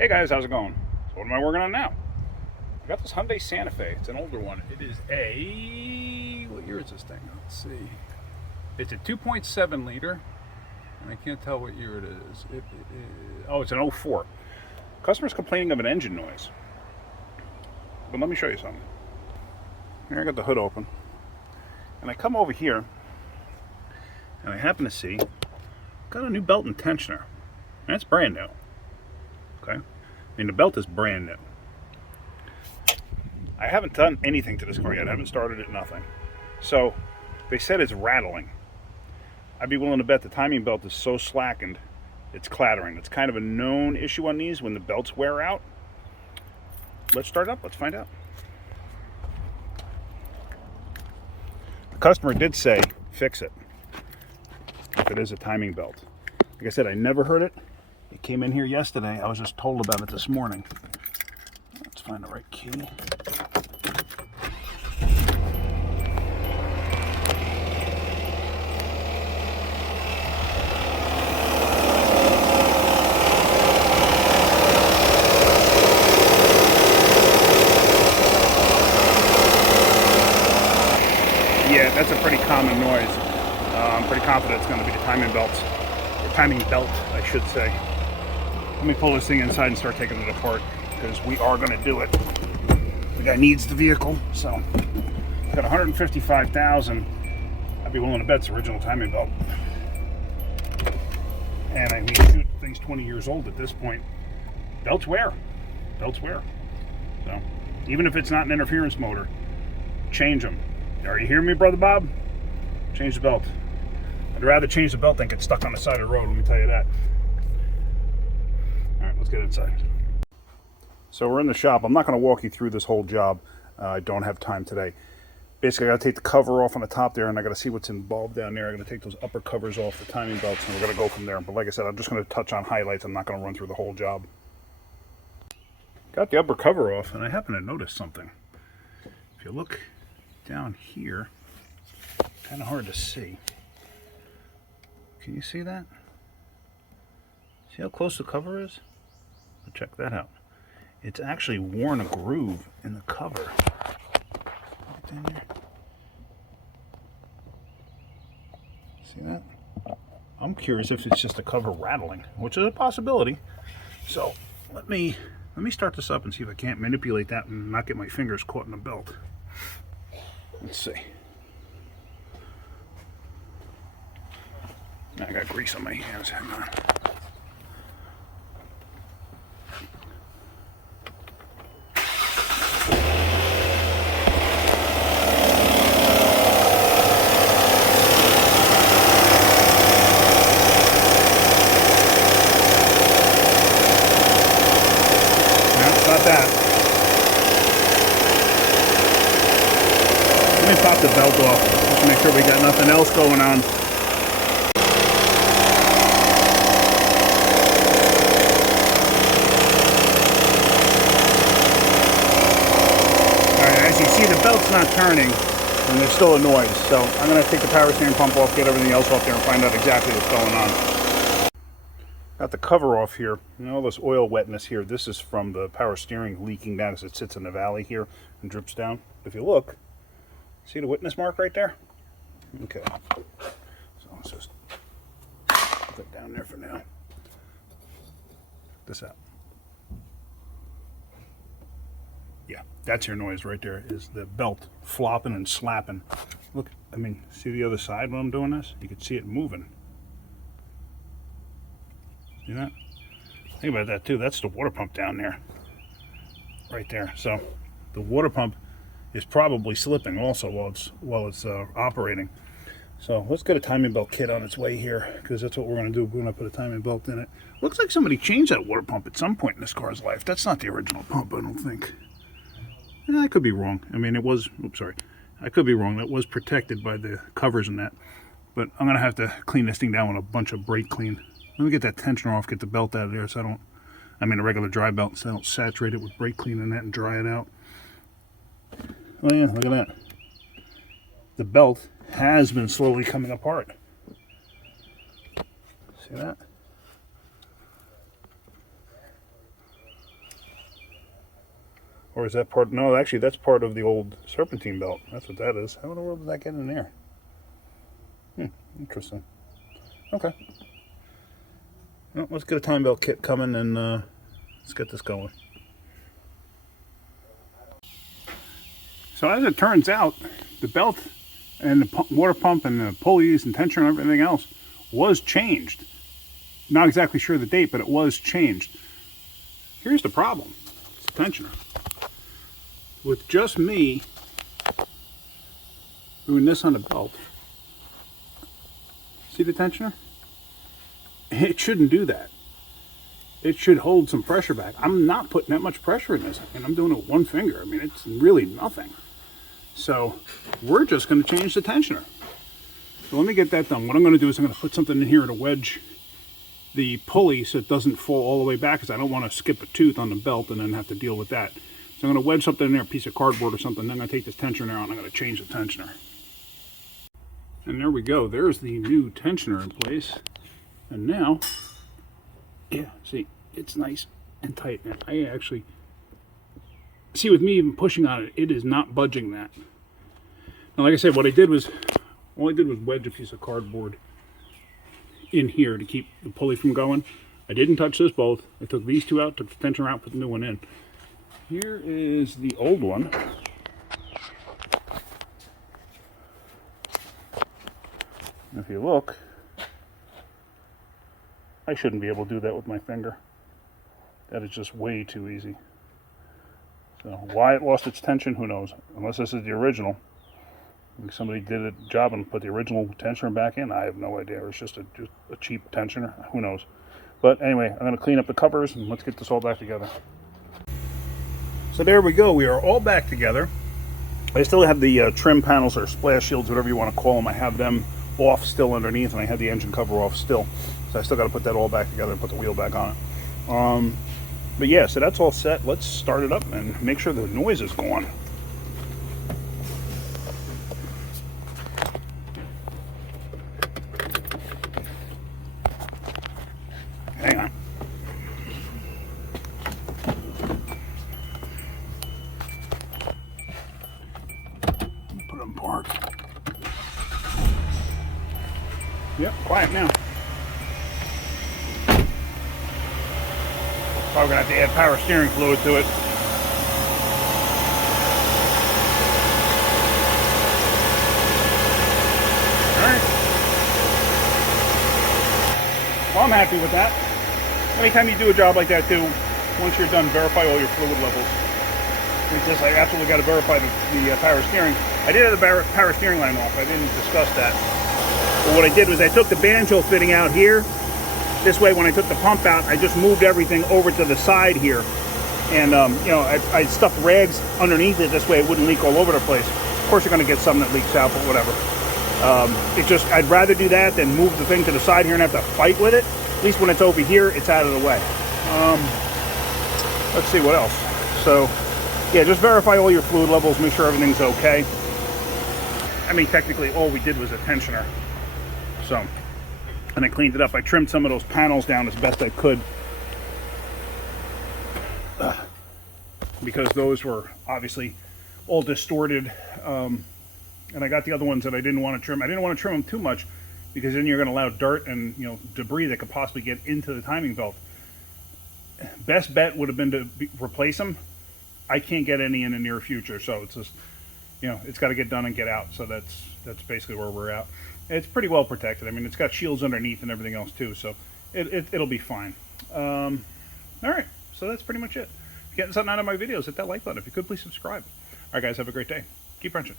Hey guys, how's it going? So what am I working on now? I got this Hyundai Santa Fe. It's an older one. It is what year is this thing? Let's see. It's a 2.7 liter, and I can't tell what year it is. Oh, it's an 04. Customer's complaining of an engine noise. But let me show you something. Here I got the hood open, and I come over here, and I happen to see got a new belt and tensioner. And it's brand new. Okay, I mean the belt is brand new. I haven't done anything to this car yet. I haven't started it, nothing. So they said it's rattling. I'd be willing to bet the timing belt is so slackened, it's clattering. It's kind of a known issue on these when the belts wear out. Let's start it up. Let's find out. The customer did say fix it if it is a timing belt. Like I said, I never heard it. It came in here yesterday. I was just told about it this morning. Let's find the right key. Yeah, that's a pretty common noise. I'm pretty confident it's going to be the timing belts. Or timing belt, I should say. Let me pull this thing inside and start taking it apart, because we are going to do it. The guy needs the vehicle, so got 155,000. I'd be willing to bet it's the original timing belt. And I mean, shoot, the thing's 20 years old at this point. Belts wear. Belts wear. So even if it's not an interference motor, change them. Are you hearing me, Brother Bob? Change the belt. I'd rather change the belt than get stuck on the side of the road, let me tell you that. All right, let's get inside. So we're in the shop. I'm not going to walk you through this whole job. I don't have time today. Basically, I got to take the cover off on the top there, and I got to see what's involved down there. I'm going to take those upper covers off the timing belts, and we're going to go from there. But like I said, I'm just going to touch on highlights. I'm not going to run through the whole job. Got the upper cover off, and I happen to notice something. If you look down here, kind of hard to see. Can you see that? See how close the cover is? So check that out. It's actually worn a groove in the cover. Right down there. See that? I'm curious if it's just the cover rattling, which is a possibility. So let me start this up and see if I can't manipulate that and not get my fingers caught in the belt. Let's see. I got grease on my hands. Hang on. No, it's not that. Let me pop the belt off just to make sure we got nothing else going on. You see the belt's not turning and there's still a noise, so I'm going to take the power steering pump off, get everything else off there, and find out exactly what's going on. Got the cover off here, and all this oil wetness here, this is from the power steering leaking down as it sits in the valley here and drips down. If you look, see the witness mark right there? Okay, so let's just put that down there for now. Check this out. Yeah, that's your noise right there, is the belt flopping and slapping. Look, I mean, see the other side when I'm doing this? You can see it moving. See that? Think about that too. That's the water pump down there. Right there. So the water pump is probably slipping also while it's operating. So let's get a timing belt kit on its way here, because that's what we're going to do. We're going to put a timing belt in it. Looks like somebody changed that water pump at some point in this car's life. That's not the original pump, I don't think. I could be wrong. I mean, it was, oops, sorry. I could be wrong. That was protected by the covers and that. But I'm going to have to clean this thing down with a bunch of brake clean. Let me get that tensioner off, get the belt out of there so I mean a regular dry belt, so I don't saturate it with brake clean and that and dry it out. Oh yeah, look at that. The belt has been slowly coming apart. See that? Or is that part? No, actually, that's part of the old serpentine belt. That's what that is. How in the world did that get in there? Interesting. Okay. Well, let's get a time belt kit coming and let's get this going. So as it turns out, the belt and the water pump and the pulleys and tensioner and everything else was changed. Not exactly sure the date, but it was changed. Here's the problem. It's the tensioner. With just me doing this on the belt, see the tensioner? It shouldn't do that. It should hold some pressure back. I'm not putting that much pressure in this, and I'm doing it with one finger. I mean, it's really nothing. So we're just going to change the tensioner. So let me get that done. What I'm going to do is I'm going to put something in here to wedge the pulley so it doesn't fall all the way back, because I don't want to skip a tooth on the belt and then have to deal with that. So I'm going to wedge something in there, a piece of cardboard or something. Then I'm going to take this tensioner out and I'm going to change the tensioner. And there we go. There's the new tensioner in place. And now, yeah, see, it's nice and tight. And I actually, see, with me even pushing on it, it is not budging that. Now, like I said, what I did was, all I did was wedge a piece of cardboard in here to keep the pulley from going. I didn't touch this bolt. I took these two out, took the tensioner out, put the new one in. Here is the old one. If you look, I shouldn't be able to do that with my finger. That is just way too easy. So why it lost its tension, who knows? Unless this is the original. Like somebody did a job and put the original tensioner back in. I have no idea. It's just a cheap tensioner. Who knows? But anyway, I'm going to clean up the covers and let's get this all back together. So there we go. We are all back together. I still have the trim panels or splash shields, whatever you want to call them. I have them off still underneath, and I have the engine cover off still. So I still got to put that all back together and put the wheel back on it. But yeah, so that's all set. Let's start it up and make sure the noise is gone. Hang on. Put it in park. Yep, quiet now. Probably gonna have to add power steering fluid to it. Alright. Well, I'm happy with that. Anytime you do a job like that too, once you're done, verify all your fluid levels. Because I absolutely got to verify the power steering. I did have the power steering line off. I didn't discuss that. But what I did was I took the banjo fitting out here. This way, when I took the pump out, I just moved everything over to the side here. And, you know, I stuffed rags underneath it. This way it wouldn't leak all over the place. Of course, you're going to get some that leaks out, but whatever. I'd rather do that than move the thing to the side here and have to fight with it. At least when it's over here, it's out of the way. Let's see what else. So, yeah, just verify all your fluid levels, make sure everything's okay. I mean, technically, all we did was a tensioner. So, and I cleaned it up. I trimmed some of those panels down as best I could. Because those were obviously all distorted. And I got the other ones that I didn't want to trim. I didn't want to trim them too much because then you're going to allow dirt and, you know, debris that could possibly get into the timing belt. Best bet would have been to replace them. I can't get any in the near future, so it's just, you know, it's got to get done and get out. So that's basically where we're at. It's pretty well protected. I mean, it's got shields underneath and everything else too, so it'll be fine. All right, so that's pretty much it. If you're getting something out of my videos, hit that like button. If you could, please subscribe. All right, guys, have a great day. Keep wrenching.